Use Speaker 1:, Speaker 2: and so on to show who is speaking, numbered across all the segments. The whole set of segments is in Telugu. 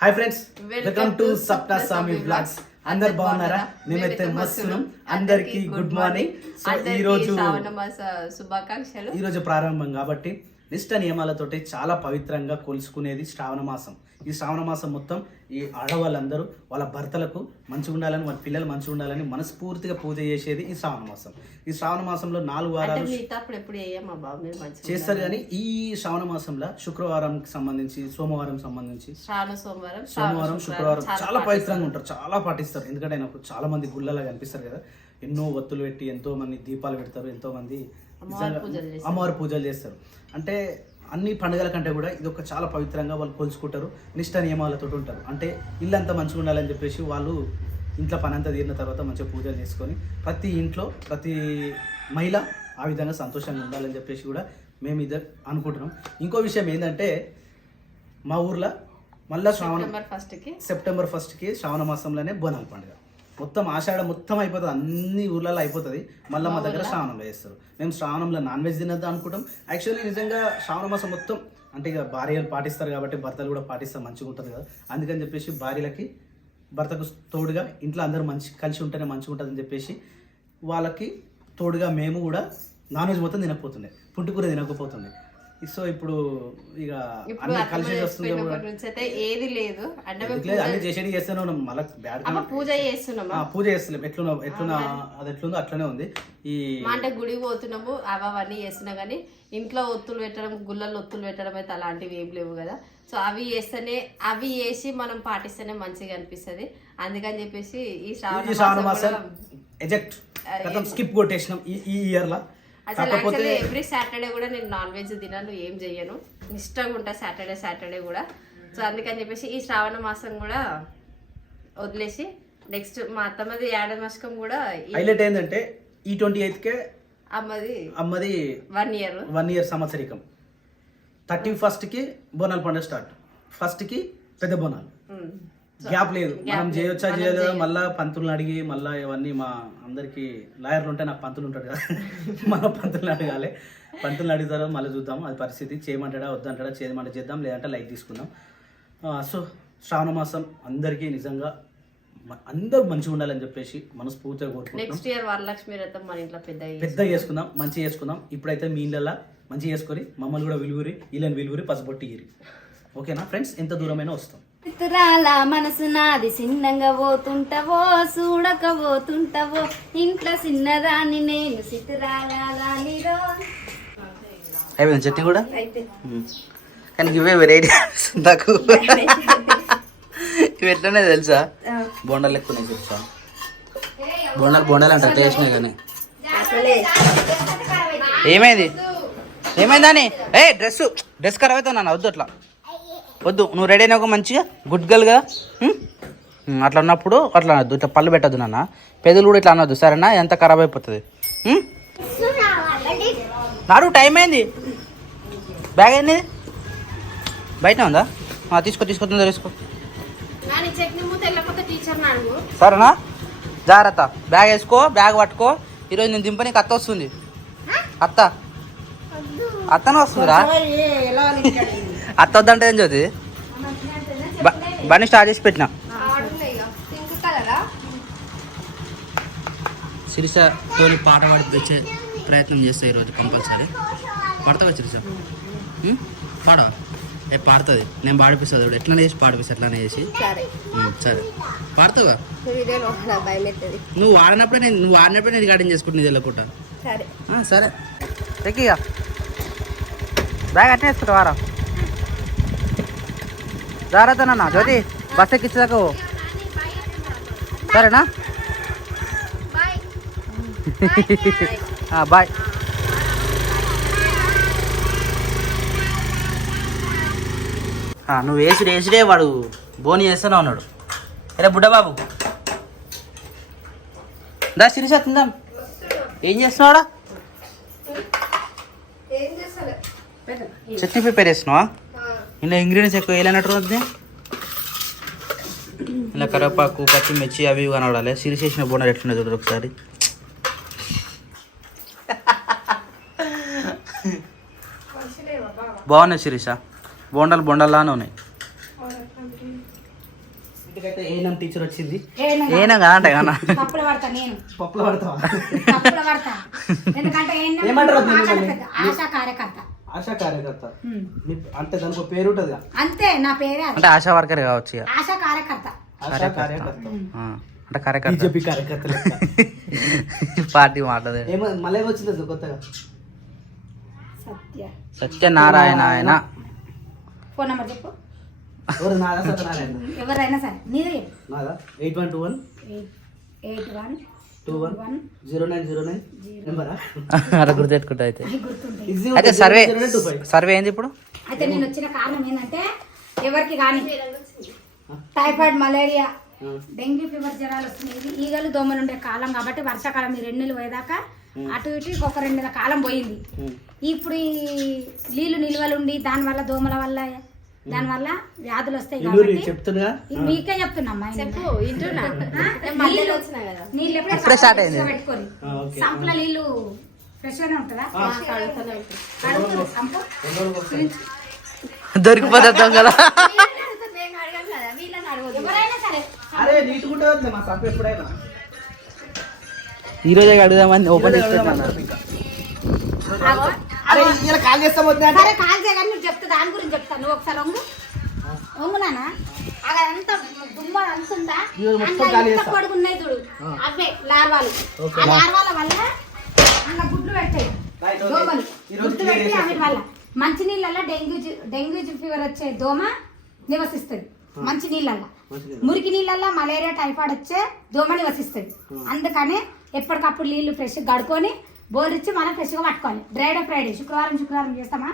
Speaker 1: Hi friends welcome to Sapta Swami vlogs. అందరు బాగున్నారా? మేమైతే
Speaker 2: మేమైతే
Speaker 1: మస్తున్నాం. అందరికి గుడ్ మార్నింగ్ సో ఈ రోజు
Speaker 2: శ్రావణ మాస శుభాకాంక్షలు
Speaker 1: ఈ రోజు ప్రారంభం కాబట్టి నిష్ట నియమాలతోటి చాలా పవిత్రంగా కొలుసుకునేది శ్రావణ మాసం ఈ శ్రావణ మాసం మొత్తం ఈ ఆడవాళ్ళందరూ వాళ్ళ భర్తలకు మంచిగా ఉండాలని వాళ్ళ పిల్లలు మంచిగా ఉండాలని మనస్ఫూర్తిగా పూజ చేసేది ఈ శ్రావణ మాసం ఈ శ్రావణ మాసంలో నాలుగు వారాలు చేస్తారు. కానీ ఈ శ్రావణ మాసంలో శుక్రవారంకి సంబంధించి సోమవారం సంబంధించి
Speaker 2: సోమవారం
Speaker 1: సోమవారం శుక్రవారం చాలా పవిత్రంగా. ఉంటారు చాలా పాటిస్తారు ఎందుకంటే నాకు చాలా మంది గుళ్ళలా కనిపిస్తారు కదా ఎన్నో ఒత్తులు పెట్టి ఎంతో మంది దీపాలు పెడతారు ఎంతో మంది
Speaker 2: అమ్మవారి పూజలు చేస్తారు.
Speaker 1: అంటే అన్ని పండుగల కంటే కూడా ఇది ఒక చాలా పవిత్రంగా వాళ్ళు కొలుచుకుంటారు నిష్ట నియమాలతో ఉంటారు. అంటే ఇల్లు అంతా మంచిగా ఉండాలని చెప్పేసి వాళ్ళు ఇంట్లో పని అంతా తీరిన తర్వాత మంచిగా పూజలు చేసుకొని ప్రతి ఇంట్లో ప్రతి మహిళ ఆ విధంగా సంతోషంగా ఉండాలని చెప్పేసి కూడా మేము ఇద్దరు అనుకుంటున్నాం. ఇంకో విషయం ఏంటంటే మా ఊర్లో మళ్ళా శ్రావణ
Speaker 2: సెప్టెంబర్ ఫస్ట్కి?
Speaker 1: సెప్టెంబర్ ఫస్ట్కి శ్రావణ మాసంలోనే బోనాల పండుగ. మొత్తం ఆషాఢ మొత్తం అయిపోతుంది అన్ని ఊర్లలో అయిపోతుంది. మళ్ళీ మా దగ్గర శ్రావణంలో చేస్తారు. మేము శ్రావణంలో నాన్ వెజ్ తినద్దు అనుకుంటాం. యాక్చువల్లీ నిజంగా శ్రావణ మాసం మొత్తం అంటే ఇక భార్యలు పాటిస్తారు కాబట్టి భర్తలు కూడా పాటిస్తే మంచిగా ఉంటుంది కదా. అందుకని చెప్పేసి భార్యలకి భర్తకు తోడుగా ఇంట్లో అందరూ మంచి కలిసి ఉంటేనే మంచిగా ఉంటుందని చెప్పేసి వాళ్ళకి తోడుగా మేము కూడా నాన్ వెజ్ మొత్తం తినకపోతుండే. పుట్టుకూర తినకపోతుండే. సో ఇప్పుడు ఇక అన్ని కలిసి వస్తుంది
Speaker 2: అయితే ఏది లేదు. అంటే
Speaker 1: అన్ని చేసేది చేస్తూనే ఉన్నాం. మళ్ళీ బ్యాడ్
Speaker 2: పూజ చేస్తున్నామా?
Speaker 1: పూజ చేస్తలేం ఎట్లున్నా ఎట్లున్నా అది ఎట్లుందో అట్లనే ఉంది. ఈ
Speaker 2: అంటే గుడికి పోతున్నాము అవి అవన్నీ చేస్తున్నా కానీ ఇంట్లో ఒత్తులు పెట్టడం గుళ్ళల్లో ఒత్తులు పెట్టడం అయితే అలాంటివి ఏం లేవు కదా. సో అవి చేస్తేనే అవి చేసి మనం పాటిస్తేనే మంచిగా అనిపిస్తుంది. అందుకని చెప్పేసి ఈ శ్రావణ మాసం
Speaker 1: ఎజెక్ట్ స్కిప్ కొట్టేసినాం ఈ ఈ ఇయర్ లా.
Speaker 2: అసలు యాక్చువల్లీ ఎవ్రీ సాటర్డే కూడా నేను నాన్ వెజ్ తినను ఏం చెయ్యను. ఇష్టంగా ఉంటా సాటర్డే సాటర్డే కూడా. సో అందుకని చెప్పేసి ఈ శ్రావణ మాసం కూడా వదిలేసి నెక్స్ట్ మా అత్తమ్మది ఏడమాసకం కూడా
Speaker 1: హైలైట్ ఏంటంటే ఈ ట్వంటీ ఎయిత్ కే
Speaker 2: అమ్మది
Speaker 1: అమ్మది
Speaker 2: వన్ ఇయర్
Speaker 1: వన్ ఇయర్ సంవత్సరికం. థర్టీ ఫస్ట్కి బోనాల పండుగ స్టార్ట్ ఫస్ట్కి పెద్ద బోనాలు. గ్యాప్ లేదు. మనం చేయొచ్చా చేయలేదా మళ్ళా పంతులను అడిగి మళ్ళా ఇవన్నీ మా అందరికి లాయర్లు ఉంటే నాకు పంతులు ఉంటాడు కదా. మన పంతులను అడగాలి. పంతులను అడుగుతారో మళ్ళీ చూద్దాం. అది పరిస్థితి. చేయమంటాడా వద్దంటాడా చేయమంటే చేద్దాం లేదంటే లైక్ తీసుకుందాం. సో శ్రావణ మాసం అందరికీ నిజంగా అందరూ మంచిగా ఉండాలని చెప్పేసి మనస్ఫూర్తిగా కోరుకుంటున్నాం.
Speaker 2: నెక్స్ట్ ఇయర్ వరలక్ష్మి రథం మన ఇంట్లో పెద్ద
Speaker 1: పెద్ద చేసుకుందాం మంచిగా చేసుకుందాం. ఇప్పుడైతే మీ ఇళ్ళల్లో మంచిగా చేసుకొని మమ్మల్ని కూడా విలువురి వీళ్ళని విలువురి పసుపొట్టి ఇరి. ఓకేనా ఫ్రెండ్స్? ఎంత దూరమైనా వస్తాం.
Speaker 3: చిత్రాల మనసు నాది చిన్నంగా పోతుంటవో చూడక పోతుంటవో ఇంట్లో చిన్నదాన్ని నేను చిత్రాల
Speaker 1: అయిపోయింది చట్నీ కూడా? కానీ ఇవే వెరైటీ నాకు. ఇవి ఎట్లనే తెలుసా? బోండాలు ఉన్నాయి తెలుసా? బోండాలు బోండాలు అంటారు టేస్ట్నే కానీ. ఏమైంది? ఏమైందా అని ఏ డ్రెస్ డ్రెస్ ఖరాబ్ అవుతావు నాన్న వద్దు అట్లా. వద్దు నువ్వు రెడీ అయినా ఒక మంచిగా? గుడ్ గర్ల్ కదా ఉం? ఉం, అట్లా ఉన్నప్పుడు అట్లా అనొద్దు ఇట్లా పళ్ళు పెట్టద్దు నాన్న. పెదవులు కూడా ఇట్లా అనొద్దు సరేనా? ఎంత ఖరాబ్ అయిపోతుంది? నాడు టైం అయింది. బ్యాగ్ అయింది బయట ఉందా? తీసుకో తీసుకో తొందరగా తీసుకో. సరేనా? జాగ్రత్త. బ్యాగ్ వేసుకో బ్యాగ్ పట్టుకో. ఈరోజు నేను దింపని అత్త వస్తుంది. అత్త. అత్తనే వస్తుందిరా. అత్త వద్దంటే ఏం చదువుతుంది బ- బండి స్టార్ట్ చేసి పెట్టిన. సిరిస తోని పాట పాడిపించే ప్రయత్నం చేస్తా ఈరోజు కంపల్సరీ. పడతావా సిరిస? పాడవా? ఏ పాడుతుంది. నేను పాడిపిస్తుంది చూడు. ఎట్లా చేసి పాడిపిస్తా ఎట్లానే చేసి.
Speaker 2: సరే.
Speaker 1: పాడతావా? నువ్వు వాడినప్పుడే నేను నువ్వు వాడినప్పుడే నేను గార్డెన్ చేసుకుంటు నీది వెళ్ళకుండా
Speaker 2: సరే.
Speaker 1: ఆ, సరే. బ్యాగ్ అట్నే వేసుకుంటా వారా జాగ్రత్త నాన్న జ్యోతి బస్ ఎక్కించదాకా. సరేనా? బాయ్. నువ్వు వేసి వేసిడే వాడు. బోని చేస్తూనే ఉన్నాడు అరే బుడ్డబాబు దా సిరిసా తిందాం. ఏం చేస్తున్నావాడా చట్నీ ప్రిపేర్ చేస్తున్నావా? ఇలా ఇంగ్రీడియంట్స్ ఎక్కువ వేయలేనట్టు ఉంది ఇలా కరివేపాకు పచ్చిమిర్చి అవి ఇవి కనబడాలి. సిరి చేసిన బోనాలు ఎట్లున్నాయి చూడరు ఒకసారి. బాగున్నాయి శిరీష. బోండాలు బోండాల్లానే ఉన్నాయి. ఇంటికైతే టీచర్ వచ్చింది.
Speaker 4: ఏనా కదంట కన్నా
Speaker 3: తప్పులు పడతా నేను.
Speaker 1: పప్పులు పడతావా
Speaker 3: పడతా ఎందుకంటే
Speaker 1: ఏమంటారు
Speaker 3: ఆశా కార్యకర్త.
Speaker 1: ఆశా కార్యకర్త. అంటే దానికి ఒక పేరు ఉంటుంది
Speaker 3: అంతే నా పేరే
Speaker 4: అంటే ఆశా వర్కర్ కావచ్చు
Speaker 3: ఆశా కార్యకర్త.
Speaker 1: ఆశా కార్యకర్త.
Speaker 4: అంటే కార్యకర్త.
Speaker 1: బీజేపీ కార్యకర్త లెక్క.
Speaker 4: పార్టీ మాట్లాడే
Speaker 1: ఏమో మళ్ళీ అది కొత్తగా?
Speaker 3: సత్య.
Speaker 4: సత్యనారాయణ ఆయన.
Speaker 3: ఫోన్ నెంబర్ చెప్పు.
Speaker 1: ఎవరు? నాదా సత్యనారాయణ?
Speaker 3: ఎవరైనా సరే నీదే
Speaker 1: నాదా? Eight one two one?
Speaker 3: Eight eight one
Speaker 1: నెంబరా
Speaker 4: అలా గుర్తెట్టుకుంటా అయితే. అయితే సర్వే సర్వే ఏంది ఇప్పుడు?
Speaker 3: అయితే నేను వచ్చిన కారణం ఏంటంటే ఎవరికి కానీ టైఫాయిడ్ మలేరియా డెంగ్యూ ఫీవర్ జ్వరాలు వస్తున్నాయి. ఈగలు దోమలు ఉండే కాలం కాబట్టి వర్షాకాలం ఈ రెండు నెలలు పోయేదాకా అటు ఇటు ఒక రెండు నెలల కాలం పోయింది. ఇప్పుడు ఈ నీళ్ళు నిల్వలుండి దానివల్ల దోమల వల్ల దానివల్ల వ్యాధులు వస్తాయి కాబట్టి
Speaker 1: చెప్తున్నా?
Speaker 3: మీకే చెప్తున్నా
Speaker 2: చెప్పు ఇంటున్నా నేను మధ్యలో వచ్చినా కదా.
Speaker 3: నీళ్ళు ఎప్పుడే
Speaker 4: అయింది.
Speaker 3: పెట్టుకోరు. సంపుల నీళ్ళు ఫ్రెష్ గానే ఉంటుందా. సంపు.
Speaker 4: దొరికిపోతే దొంగల అడుగుదామని ఓపెన్ చేస్తున్నాను.
Speaker 1: అరే ఇలా కాల్ చేస్తాం వద్దా
Speaker 3: సరే కాల్ చేయగానే నువ్వు చెప్తా దాని గురించి చెప్తాను. నువ్వు ఒకసారి ఒంగు నాన్న. అదంతా దుమ్మ అంతుందా?
Speaker 1: ఇవి మొత్తం
Speaker 3: అందులో
Speaker 1: ఖాళీ
Speaker 3: ఇంత
Speaker 1: చేస్తా.
Speaker 3: పొడుగు ఉన్నాయి చూడు అవే లార్వాలు. ఆ లార్వాల వల్ల అందులో గుడ్లు పెట్టాయి. దోమలు. గుడ్లు పెట్టి
Speaker 1: చేసేస్తాం.
Speaker 3: వల్ల. మంచి నీళ్ళల్లో డెంగ్యూ జి- డెంగ్యూ జి- ఫీవర్ వచ్చే దోమ నివసిస్తుంది. మంచి నీళ్ళల్లో. మురికి నీళ్ళల్లో మలేరియా టైఫాయిడ్ వచ్చే దోమ నివసిస్తుంది. అందుకని ఎప్పటికప్పుడు నీళ్ళు ఫ్రెష్ గడుకొని బోరిచ్చి మనం ఫ్రెష్గా పట్టుకోవాలి. డ్రైడే ఫ్రైడే శుక్రవారం శుక్రవారం చేస్తామా?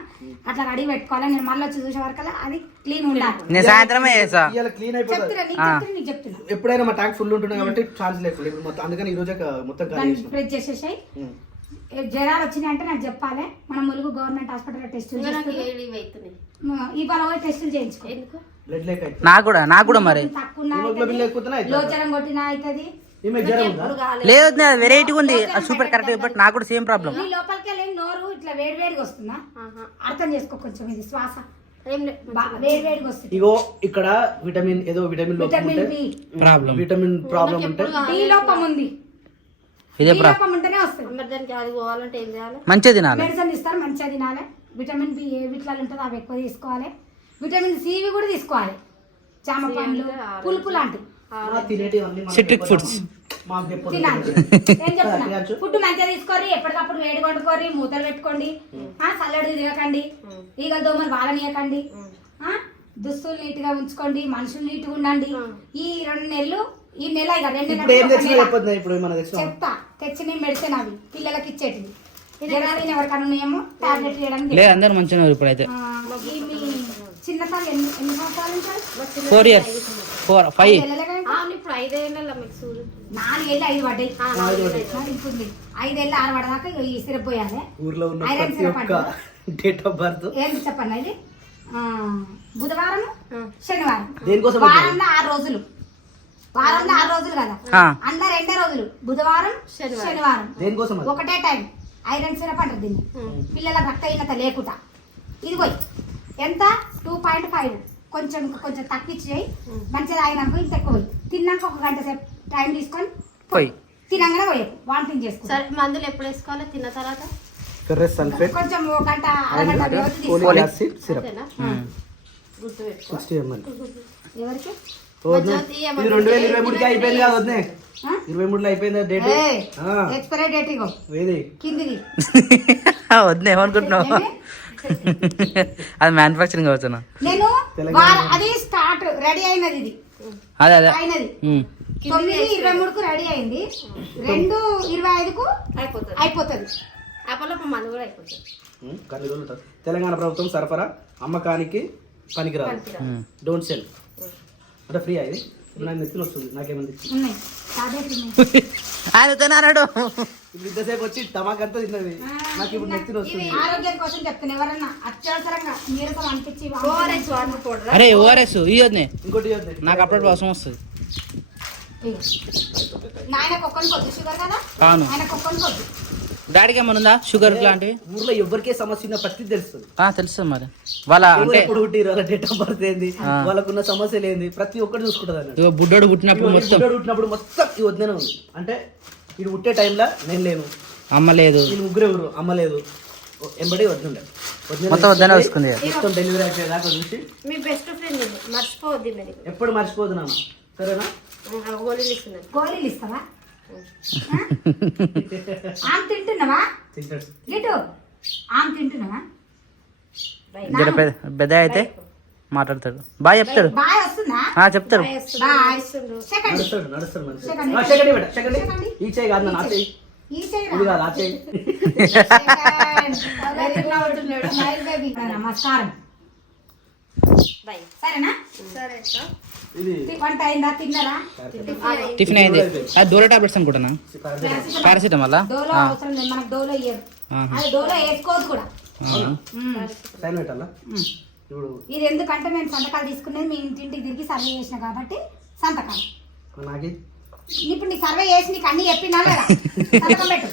Speaker 3: అట్లా కడిగి పెట్టుకోవాలి. నేను మళ్ళీ వచ్చి చూసే వరకు అది క్లీన్ ఉండాలి.
Speaker 4: నేను సాయంత్రమే చేసా
Speaker 1: ఇవాళ క్లీన్ అయిపోతుంది.
Speaker 3: చెప్తున్నా నీకు చెప్తున్నా నీకు చెప్తున్నా.
Speaker 1: ఎప్పుడైనా మా ట్యాంక్ ఫుల్ ఉంటుంది కాబట్టి ఇప్పుడు మొత్తం అందుకని ఈ రోజే మొత్తం
Speaker 3: స్ప్రెడ్ చేసేసాయి. జ్వరాలు వచ్చినాయంటే నాకు చెప్పాలి. మనం ములుగు గవర్నమెంట్ హాస్పిటల్లో టెస్టులు ఇవాళ పోయి టెస్టులు చేయించుకో.
Speaker 2: ఎందుకు?
Speaker 1: బ్లడ్ లేక అవుతుంది.
Speaker 4: నాకు కూడా నాకు కూడా మరి.
Speaker 3: తక్కువ. లో జ్వరం కొట్టినా అవుతుంది.
Speaker 4: లేదు వెరైటీగా ఉంది. సూపర్ కరెక్ట్ బట్ నాకు కూడా సేమ్ ప్రాబ్లం
Speaker 3: నీ లోపలికి వెళ్ళి నోరు ఇట్లా వేడి వేడిగా వస్తుందా. అర్థం చేసుకో కొంచెం ఇది శ్వాస.
Speaker 2: ఏం లేదు
Speaker 3: బా- వేడి వేడిగా వస్తుంది.
Speaker 1: ఇగో ఇక్కడ విటమిన్ ఏదో విటమిన్ లోపం
Speaker 3: విటమిన్
Speaker 1: ఉంటే
Speaker 3: బి
Speaker 4: ప్రాబ్లం.
Speaker 1: విటమిన్ ప్రాబ్లం ఉంటే
Speaker 3: డి లోపం ఉంది.
Speaker 4: ఇదే ప్రాబ్లం
Speaker 3: ఉంటేనే వస్తుంది.
Speaker 2: మరి దానికి అది పోవాలంటే ఏం చేయాలి?
Speaker 4: మంచిగా తినాలి.
Speaker 3: మెడిసిన్ ఇస్తారు మంచిగా తినాలి. విటమిన్ బి ఏ విట్లాలు ఉంటుందో అవి ఎక్కువ తీసుకోవాలి. విటమిన్ సివి కూడా తీసుకోవాలి. జామ పండ్లు పులుపు లాంటివి. చెప్తున్నా?
Speaker 1: తినచ్చు.
Speaker 3: ఫుడ్ మంచిగా తీసుకోరి ఎప్పటికప్పుడు వేడి వండుకోరి మూతలు పెట్టుకోండి. ఆ చల్లడి తినకండి. ఈగల దోమలు వాలనీయకండి. ఆ దుస్తులు నీట్గా ఉంచుకోండి మనుషులు నీట్గా ఉండండి. ఈ రెండు నెలలు ఈ నెల ఇక రెండు నెలలు చెప్తా. తెచ్చిన మెడిసిన్ అవి. పిల్లలకి ఇచ్చేటివి. జనాలు ఎవరికైనా ఉన్నాయేమో టాబ్లెట్ చేయడానికి
Speaker 4: లేదు అందరు మంచిగా ఇప్పుడైతే.
Speaker 3: చిన్న తల్లి ఎన్ని సంవత్సరాలు
Speaker 4: ఫోర్ ఇయర్స్ ఫోర్ ఫైవ్
Speaker 2: ఇప్పుడు ఐదేళ్ళ మీకు చూడు
Speaker 3: నాలుగేళ్ళు ఐదు పడ్డాయి. మరి ఇంకుంది ఐదేళ్ళు ఆరు పడదాకా ఈ సిరప్ పోయాలి
Speaker 1: ఊర్లో ఉన్న
Speaker 3: ఐరన్
Speaker 1: ప్రతి
Speaker 3: సిరప్
Speaker 1: ఒక్క డేట్ ఆఫ్ బర్త్
Speaker 3: ఏంటి చెప్పండి ఇది ఆ, బుధవారం శనివారం.
Speaker 1: దేనికోసం
Speaker 3: వారంలో ఆరు రోజులు. వారంలో ఆరు రోజులు కదా?
Speaker 4: ఆ.
Speaker 3: అందులో రెండే రోజులు. బుధవారం శనివారం.
Speaker 1: దేనికోసం అది
Speaker 3: ఒకటే టైం. ఐరన్ సిరప్ అంటారు దీన్ని పిల్లల రక్తహీనత లేకుండా. ఇది. పోయి ఎంత? Two point five. కొంచెం కొంచెం తగ్గించి చేయి. మంచిగా తాగినాక ఇంత ఎక్కువ పోయి తిన్నాక ఒక గంట సేపు టైం తీసుకొని
Speaker 4: పోయి.
Speaker 3: తినంగానే పోయి. వామిటింగ్ చేసుకో
Speaker 2: సరే మందులు ఎప్పుడు వేసుకోవాలి? తిన్న తర్వాత?
Speaker 1: Ferrous sulphate.
Speaker 3: కొంచెం ఒక గంట అరగంట వ్యవధి తీసుకో.
Speaker 1: Folic acid syrup.
Speaker 2: అంతేనా గుర్తు పెట్టుకో
Speaker 1: సిక్స్టీ ఎంఎల్.
Speaker 3: ఎవరికి?
Speaker 1: ఇది రెండు వేల ఇరవై మూడుకి అయిపోయింది కాదు వద్దే
Speaker 3: ఆ?
Speaker 1: ఇరవై మూడులో అయిపోయింది డేట్?
Speaker 3: ఎక్స్పైరీ డేట్ ఇగో.
Speaker 1: ఏది?
Speaker 3: కిందిది.
Speaker 4: వద్దు ఏమనుకుంటున్నావు?
Speaker 3: ఏమి?
Speaker 4: అది మ్యానుఫ్యాక్చరింగ్ అవుతున్నా
Speaker 3: నేను అది స్టార్ట్ రెడీ అయినది ఇది.
Speaker 4: అదే అదే.
Speaker 3: అయినది. తొమ్మిది ఇరవై మూడుకు రెడీ అయింది. రెండు ఇరవై ఐదుకు
Speaker 2: అయిపోతుంది.
Speaker 3: అయిపోతుంది.
Speaker 2: అప్పలోపు మందు కూడా అయిపోతుంది.
Speaker 1: రోజులు ఉంటుంది తెలంగాణ ప్రభుత్వం సరఫరా అమ్మకానికి పనికిరాదు. డోంట్ సెల్ అంటే ఫ్రీ ఇప్పుడు నాకు నెత్తిన వస్తుంది. నాకేమంది
Speaker 4: ఆయన తిన్నాడు
Speaker 1: ఇప్పుడు ఇంతసేపు వచ్చి టమాకంతా తిన్నది. నాకు ఇప్పుడు నెత్తిన వస్తుంది.
Speaker 3: ఆరోగ్యం కోసం చెప్తాను ఎవరన్నా అత్యవసరంగా నీరసం అనిపించి
Speaker 2: ఓఆర్ఎస్ వాటర్ పౌడర్?
Speaker 4: అరే ఓఆర్ఎస్ ఇవన్నీ
Speaker 1: ఇంకోటి.
Speaker 4: నాకు అప్పుడు అవసరం వస్తుంది.
Speaker 3: నాయన కుక్కని కొద్దు షుగర్ కదా?
Speaker 4: అవును.
Speaker 3: ఆయన కుక్కని కొద్దు
Speaker 4: డాడీకి ఏమైనా ఉందా? షుగర్ లాంటివి?
Speaker 1: ఊర్లో ఎవరికే సమస్య ఉన్నా ప్రతి తెలుస్తుంది.
Speaker 4: ఆ, తెలుసు మరి. వాళ్ళ అంటే
Speaker 1: ఎప్పుడు పుట్టిరు వాళ్ళ డేట్ ఆఫ్ బర్త్ ఏంది. వాళ్ళకున్న సమస్యలు ఏంది? ప్రతి ఒక్కటి చూసుకుంటుంది
Speaker 4: బుడ్డోడు పుట్టినప్పుడు మొత్తం.
Speaker 1: బుడ్డోడు పుట్టినప్పుడు మొత్తం ఈ వద్దనే ఉంది. అంటే ఇది పుట్టే టైంలో నేను లేను.
Speaker 4: అమ్మ లేదు.
Speaker 1: వీళ్ళు ముగ్గురు ఎవరు? అమ్మ లేదు. ఎంబడి వద్దుండే.
Speaker 4: మొత్తం వద్దనే వస్తుంది.
Speaker 1: మొత్తం డెలివరీ అయిపోయేదాకా చూసి.
Speaker 2: మీ బెస్ట్ ఫ్రెండ్ మర్చిపోవద్ది మరి.
Speaker 1: ఎప్పుడు మర్చిపోదు నాన్న. సరేనా?
Speaker 2: గోళీలు ఇస్తున్నాను
Speaker 3: గోళీలు ఇస్తావా? ఆమె తింటున్నావా?
Speaker 1: తింటాడు.
Speaker 3: గిటు ఆమె తింటున్నావా?
Speaker 4: పెద్ద అయితే? మాట్లాడతాడు. బాగా చెప్తాడు.
Speaker 1: ఈ చేయి కాదు నా చేయి. ఇది కాదు ఆ చేయి.
Speaker 3: నమస్కారం. తిన్నారా?
Speaker 4: టిఫిన్ అయింది అది డోలో టాబ్లెట్స్ అనుకుంటున్నా. పారాసిటమాల్.
Speaker 3: డోలో వేసుకోవద్దు కూడా.
Speaker 1: ఇప్పుడు
Speaker 3: ఇది ఎందుకంటే మేము సంతకాలు తీసుకునేది మీ ఇంటింటికి తిరిగి సర్వే చేసిన కాబట్టి సంతకాలు
Speaker 1: నాకే?
Speaker 3: ఇప్పుడు నీ సర్వే చేసి నీకు అన్ని చెప్పినా కదా సంతకం పెట్టు.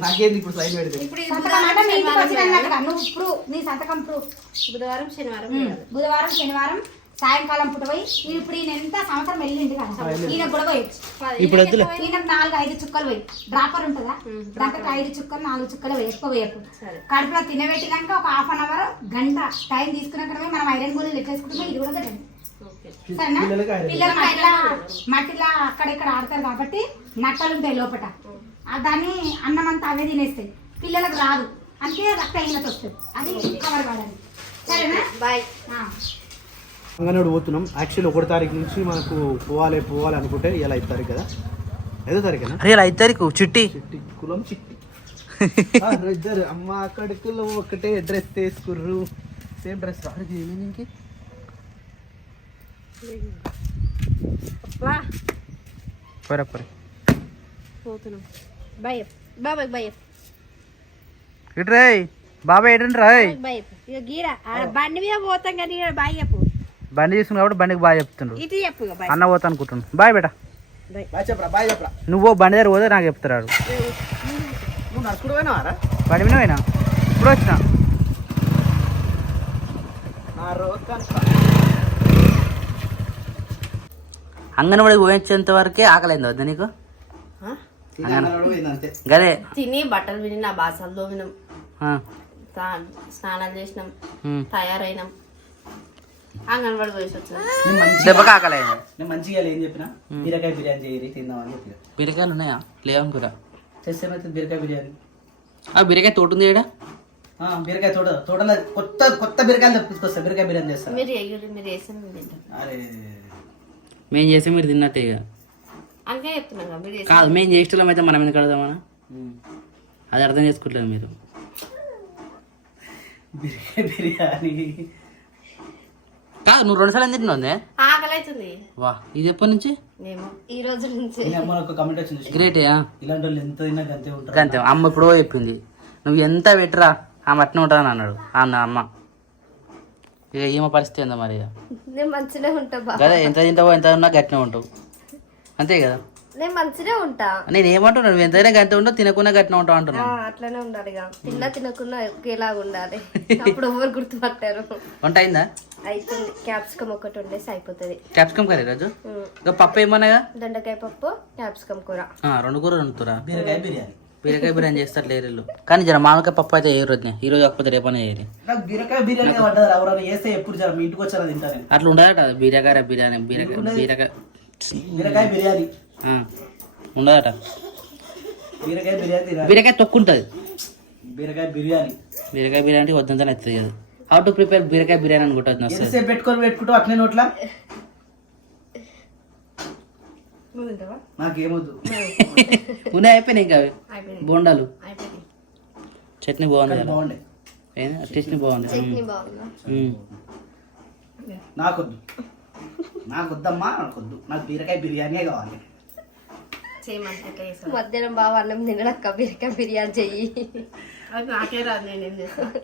Speaker 1: నాకేంది ఇప్పుడు సైన్ పెడితే?
Speaker 2: ఇప్పుడు ఇది
Speaker 3: సంతకం అంటే మీ ఇంటికి వచ్చినట్టుగా నువ్వు ప్రూఫ్ నీ సంతకం ప్రూఫ్
Speaker 2: బుధవారం శనివారం
Speaker 3: బుధవారం శనివారం సాయంకాలం పూట పోయి ఈయన ఇప్పుడు ఈయన ఎంత సంవత్సరం వెళ్ళింది కదా ఈయన కూడా పోయొచ్చు
Speaker 4: ఇప్పుడు వద్దులే.
Speaker 3: ఈయనకు నాలుగు ఐదు చుక్కలు పోయి. డ్రాపర్ ఉంటుందా? దాంట్లో ఐదు చుక్కలు నాలుగు చుక్కలు పోయి ఎక్కువ పోయకు. కడుపులో తినబెట్టినాక ఒక హాఫ్ అన్ అవర్ గంట టైం తీసుకున్నాక మనం ఐరన్ గోళీలు ఎట్టేసుకుంటాం ఇది కూడా
Speaker 2: ఓకే.
Speaker 3: సరేనా? పిల్లలు మట్టిలా మట్టిలా అక్కడ ఇక్కడ ఆడతారు కాబట్టి నట్టలు ఉంటాయి లోపట. ఆ దాన్ని అన్నం అంతా అవే తినేస్తాయి. పిల్లలకు రాదు. అందుకే రక్తహీనత వస్తుంది. అది కవర్ పడాలి. సరేనా?
Speaker 2: బాయ్
Speaker 3: ఆ.
Speaker 1: అంగనోడు పోతున్నాం. యాక్చువల్లీ ఒకటి తారీఖు నుంచి మనకు పోవాలి పోవాలి అనుకుంటే ఇలా ఐదు తారీఖు కదా? ఐదో తారీఖునా?
Speaker 4: అరే ఇలా ఐదు తారీఖు? చిట్టి.
Speaker 1: చిట్టి కులం చిట్టి. ఆ, ఇద్దరు అమ్మ కడుకులో ఒకటే డ్రెస్ వేసుకుర్రు. సేమ్ డ్రెస్ రాదు ఏమైంది
Speaker 2: వా.
Speaker 4: పోరా పోరా.
Speaker 2: పోతున్నాం. బాయ్ బాబాయ్ బాయ్
Speaker 4: ఇటు రేయ్. బాబాయ్ ఎడండి రాయ్.
Speaker 2: బాయ్ ఇక ఆడ బండి మీద పోతాం కానీ బాయ్ చెప్పు
Speaker 4: బండి తీసుకుని కాబట్టి బండికి బాగా చెప్తుండ్రు. అన్న పోతా అనుకుంటున్నాను బాయ్ బేటా. నువ్వు బండి దగ్గర పోతే నాకు
Speaker 1: పోయినావారా?
Speaker 4: బండి మీద పోయినా? ఇప్పుడు వచ్చిన?
Speaker 1: నా రోజు
Speaker 4: అంగన్వాడి పోయించేంత వరకే ఆకలింది వద్దా నీకు?
Speaker 1: అంతే.
Speaker 4: గదే.
Speaker 2: తిని బట్టలు విని నా బాసాలు దోమినాం
Speaker 4: ఆ,
Speaker 2: తా- స్నానాలు చేసినాం. తయారైనాం. అంగన్వాడి పోయేసి వచ్చినాం
Speaker 1: నేను మంచిగా
Speaker 4: దెబ్బకి ఆకలైంది
Speaker 1: నేను మంచిగా ఏం చెప్పిన బీరకాయ బిర్యానీ చేయరి తిందామని చెప్పిన.
Speaker 4: బీరకాయలు ఉన్నాయా?
Speaker 1: చేస్తే ఏమైతుంది బీరకాయ బిర్యానీ?
Speaker 4: ఆ బీరకాయ తోట ఉంది
Speaker 1: బీరకాయ తోట తోటలో కొత్త కొత్త బీరకాయలు తెప్పించుకొస్తా బీరకాయ బిర్యానీ చేస్తా.
Speaker 2: మేము తింటాం.
Speaker 1: అరే.
Speaker 4: మేము చేస్తే మీరు తిన్నట్టే ఇక
Speaker 2: అందుకే చెప్తున్నాం కదా
Speaker 4: మేము చేసేటోళ్ళం అయితే మనం ఎందుకు కడదామా అది అర్థం చేసుకోవట్లేదు మీరు.
Speaker 1: బీరకాయ బిర్యానీ.
Speaker 4: కాదు నువ్వు రెండు సార్లు తింటున్నావు
Speaker 2: ఆకలి అవుతుంది
Speaker 4: వా ఇది ఎప్పటి నుంచి?
Speaker 2: ఈ రోజు నుంచి.
Speaker 1: మీ అమ్మ ఒక కమెంట్ వచ్చింది చూసినా?
Speaker 4: గ్రేట్
Speaker 1: ఇలాంటి వాళ్ళు ఎంత తిన్నా గంతే ఉంటారు.
Speaker 4: అంతే అమ్మ ఎప్పుడో చెప్పింది. నువ్వు ఎంత పెట్టరా ఆమె అట్నే ఉంటానని అన్నాడు. అన్న అమ్మ. ఇక ఈమె పరిస్థితి ఏందో మరి ఇక.
Speaker 2: నేను మంచిగా ఉంటా
Speaker 4: కదా ఎంత తింటావో ఎంత ఉన్నా గట్టినే ఉంటావు. అంతే కదా?
Speaker 2: నేను మంచిగా ఉంటా.
Speaker 4: నేను ఏమంటున్నాను నువ్వు ఎంతైనా గంట ఉంటావు తినకుండా గట్టిన ఉంటావు
Speaker 2: ఆ,
Speaker 4: అంటున్నావు
Speaker 2: అట్లనే ఉండాలి ఇక. తిన్నా తినకున్నా ఒకేలాగా ఉండాలి. అప్పుడు ఎవరు గుర్తుపట్టారు
Speaker 4: వంట అయిందా?
Speaker 2: అయిపోయింది క్యాప్సికమ్ ఒకటి ఉండేసి అయిపోతుంది.
Speaker 4: Capsicum curry Raju. ఇక పప్పు ఏమన్నాగా
Speaker 2: దొండకాయ పప్పు క్యాప్సికమ్ కూర.
Speaker 4: ఆ, రెండు కూర వండుతురా?
Speaker 1: బీరకాయ బిర్యానీ.
Speaker 4: బీరకాయ బిర్యానీ చేస్తారు లేరు కానీ జర మామిడికాయ పప్పు అయితే ఏ రోజు ఈ రోజు కాకపోతే రేపనే చేయరు
Speaker 1: నాకు బీరకాయ బిర్యానీ పడ్డది ఎవరైనా చేస్తే ఎప్పుడు జర మీ ఇంటికి వచ్చారా తింటా నేను.
Speaker 4: అట్లా ఉండదట బీరకాయ బిర్యానీ బీరకాయ బీరకాయ.
Speaker 1: బీరకాయ బిర్యానీ.
Speaker 4: ఉండదట
Speaker 1: బీరకాయ బిర్యానీ
Speaker 4: బీరకాయ తొక్కు ఉంటుంది.
Speaker 1: బీరకాయ బిర్యానీ.
Speaker 4: బీరకాయ బిర్యానీ వద్దంతా నచ్చుతుంది కదా. హౌ టు ప్రిపేర్ బీరకాయ బిర్యానీ అనుకుంటుంది వస్తుంది
Speaker 1: ఎంతసేపు పెట్టుకొని పెట్టుకుంటూ అట్లే నోట్లా?
Speaker 2: నువ్వు తింటావా?
Speaker 1: నాకేమొద్దు.
Speaker 4: ఉన్నాయి అయిపోయినాయి ఇంకా అవి.
Speaker 2: అయిపోయింది
Speaker 4: బోండాలు.
Speaker 2: అయిపోయింది
Speaker 4: చట్నీ బాగుంది కదా.
Speaker 1: బాగుండే?
Speaker 4: చట్నీ బాగుంది.
Speaker 2: చట్నీ బాగుందా?
Speaker 4: ఉమ్.
Speaker 1: నాకొద్దు. నాకొద్దమ్మా నాకొద్దు. నాకు బీరకాయ బిర్యానీ కావాలి.
Speaker 2: మధ్యాహ్నం బాగా అన్నం తినడక్క బీరకాయ బిర్యానీ చెయ్యి. అది నాకే రాదు నేను ఏం చేస్తాను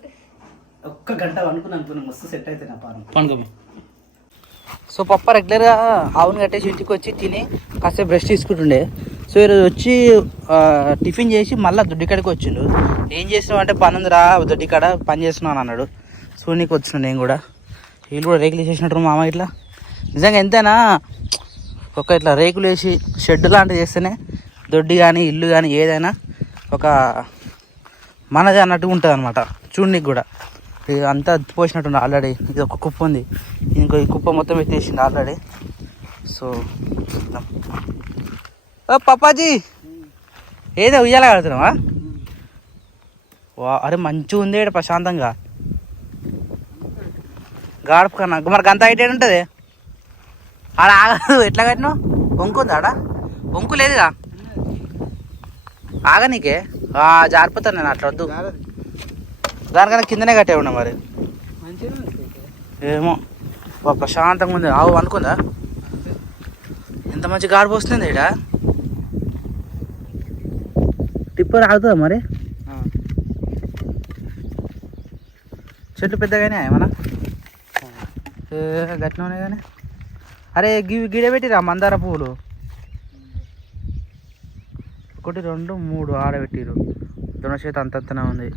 Speaker 1: ఒక్క గంట అనుకుని అనుకుని మస్తు సెట్ అయితే నా పానం
Speaker 4: పండుగ సో పప్ప రెగ్యులర్గా ఆవును కట్టేసి ఇంటికి వచ్చి తిని కాసేపు రెస్ట్ తీసుకుంటుండే. సో ఈరోజు వచ్చి టిఫిన్ చేసి మళ్ళీ దొడ్డికాడికి వచ్చిండు. ఏం చేసినావు అంటే పని ఉందిరా దొడ్డికాడ పని చేస్తున్నాను అన్నాడు. సో నీకు వచ్చిన నేను కూడా. వీళ్ళు కూడా రేకులు చేసినట్టు మామ ఇట్లా. నిజంగా ఎంతైనా ఒక ఇట్లా రేకులు వేసి షెడ్ లాంటివి చేస్తేనే దొడ్డి కానీ ఇల్లు కానీ ఏదైనా ఒక మనది అన్నట్టుగా ఉంటుంది అనమాట చూడనికి కూడా. ఇది అంతా పోసినట్టుంది ఆల్రెడీ. ఇది ఒక కుప్ప ఉంది. ఇంకో ఈ కుప్ప మొత్తం ఎత్తేసింది ఆల్రెడీ. సో ఓ పప్పాజీ ఏదో ఉయ్యాల కడుతున్నావా? వా అరే మంచిగా ఉంది ఇక్కడ ప్రశాంతంగా. గాడుపు కన్నా. మరి గంత హైట్ ఉంటుంది ఆడ ఆగదు. ఎట్లా కట్టినావు? వంకు ఉంది ఆడ? వంకు లేదుగా? ఆగనీకే జారిపోతాను నేను అట్లా వద్దు. దానికన్నా కిందనే కట్టే ఉన్నా మరి. ఏమో. ప్రశాంతంగా ఉంది. ఆవు అనుకుందా? ఎంత మంచి గాడి పోస్తుంది ఇడ టిప్పర్ ఆగుతుందా మరి? చెట్లు పెద్దగానే ఏమన్నా? గట్టినే కానీ అరే గి గిడ పెట్టిరా మందార పువ్వులు? ఒకటి రెండు మూడు ఆడబెట్టిరు దొన చేత అంతంతనే ఉంది.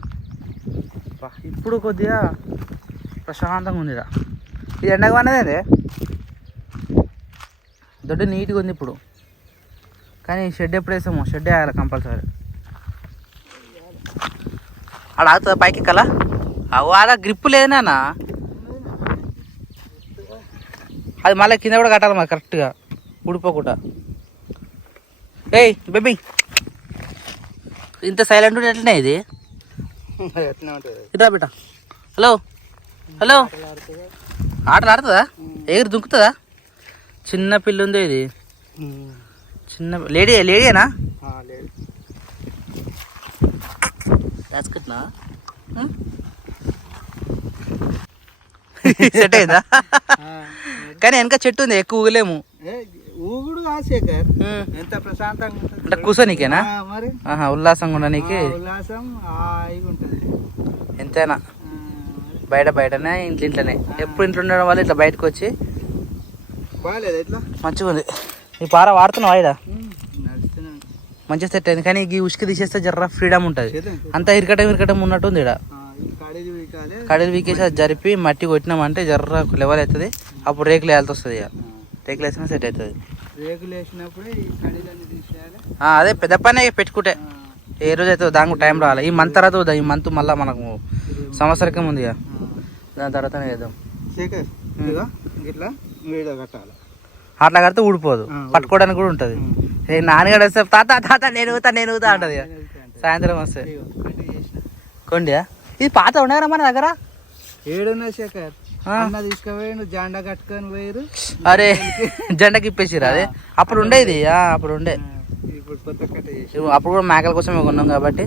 Speaker 4: ఇప్పుడు కొద్దిగా ప్రశాంతంగా ఉందిరా ఇది ఎండగా అన్నదే దొడ్డ నీట్గా ఉంది ఇప్పుడు. కానీ షెడ్ ఎప్పుడు వేసాము షెడ్ వేయాలి కంపల్సరీ. అక్కడ ఆగుతుందా పైకి ఎక్కాలా? అవు ఆడ గ్రిప్ లేదు నాన్న. అది మళ్ళీ కింద కూడా కట్టాలి మరి కరెక్ట్గా ఊడిపోకుండా. ఏయ్ బేబీ ఇంత సైలెంట్ ఉంటే ఎట్లనే ఇది? ఇట్రా బిడ్డ. హలో. హలో. ఆటలు ఆడుతుందా? ఎగిరి దుంకుతుందా? చిన్న పిల్ల ఉంది ఇది. చిన్న లేడీ లేడీనా దాచుకుంటున్నా సెట్ అయిందా? కానీ వెనక చెట్టు ఉంది ఎక్కువ ఊగలేము.
Speaker 5: ఎంత ప్రశాంతంగా ఉంటుంది
Speaker 4: అంటే కూర్చోనీకేనా
Speaker 5: ఆ, మరి?
Speaker 4: ఆహా ఉల్లాసంగా ఉండనీకి.
Speaker 5: ఆ, ఉల్లాసం హాయిగా ఉంటుంది.
Speaker 4: ఎంతైనా. బయట బయటనే ఇంట్లో ఇంట్లోనే. ఎప్పుడు ఇంట్లో ఉండడం వల్ల ఇట్లా బయటకు వచ్చి
Speaker 5: బాగాలేదు ఎట్లా
Speaker 4: మంచిగా ఉంది. ఈ పార వాడుతున్నావు ఆయిడ మంచిగా సెట్ అయింది. కానీ ఈ ఉసుక తీసేస్తే జర్ర ఫ్రీడమ్ ఉంటుంది. అంతా ఇరకటం ఇరకటం ఉన్నట్టు ఉంది ఇక్కడ కడలు వీకేసి అది జరిపి మట్టి కొట్టినామంటే జర్ర లెవెల్ అవుతుంది. అప్పుడు రేకులు వేయాల్సి వస్తుంది ఇక. రేకులు వేసినా సెట్ అవుతుంది.
Speaker 5: రేకులు వేసినప్పుడే ఈ కడీలన్నీ తీసేయాలి.
Speaker 4: ఆ, అదే పెద్ద పని పెట్టుకుంటే. ఏ రోజు అయితే దానికి టైం రావాలి ఈ మంత్ తర్వాత. ఈ మంత్ మళ్ళీ మనకు సంవత్సరకం ఉంది
Speaker 5: ఆ.
Speaker 4: దాని తర్వాతనే చేద్దాం.
Speaker 5: శేఖర్ ఇట్లా వీడియో కట్టాలి.
Speaker 4: అట్లా కడితే ఊడిపోదు. పట్టుకోవడానికి కూడా ఉంటుంది. నాన్నగాడు వస్తే తాత తాత నేను ఊతా నేను ఊతా అంటది. సాయంత్రం వస్తే. కొండియా? ఇది పాత ఉండగారా మన దగ్గర?
Speaker 5: ఏడున్నా శేఖర్. అన్న తీసుకుపోయి జెండా కట్టుకొని పోయారు
Speaker 4: అరే జెండకి ఇప్పేసిరా అదే? అప్పుడు ఉండేది అప్పుడు ఉండే.
Speaker 5: ఇప్పుడు కొత్త కట్ట చేసి
Speaker 4: అప్పుడు కూడా మేకల కోసమే కొన్నాం కాబట్టి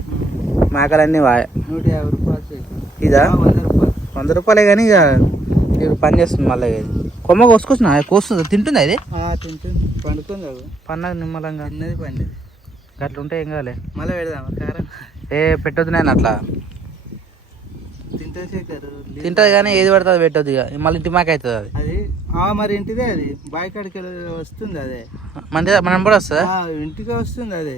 Speaker 4: మేకలన్నీ వా
Speaker 5: నూట యాభై రూపాయలు
Speaker 4: ఇదా?
Speaker 5: వంద రూపాయలు.
Speaker 4: వంద రూపాయలే కానీ ఇక ఇప్పుడు పని చేస్తుంది మళ్ళీ ఇది. కొమ్మ కోసుకొచ్చిన? కోస్తుంది? తింటుందా ఇది?
Speaker 5: తింటుంది. పండుకుంది అవి
Speaker 4: పన్నది నిమ్మలంగా.
Speaker 5: తిన్నది పండింది.
Speaker 4: అట్లా ఉంటే ఏం కాలే
Speaker 5: మళ్ళీ పెడదాం కారం.
Speaker 4: ఏ పెట్టొద్దు నేను అట్లా.
Speaker 5: తింటుంది
Speaker 4: కానీ ఏది పడుతుంది అది పెట్టొద్దు ఇక. మళ్ళీ ఇంటి మాక అవుతుంది అది.
Speaker 5: అది ఆ మరి ఇంటిదే అది. బాయ్ కాడికి వస్తుంది అదే.
Speaker 4: మంచి మన కూడా వస్తుందా?
Speaker 5: ఇంటికి వస్తుంది అదే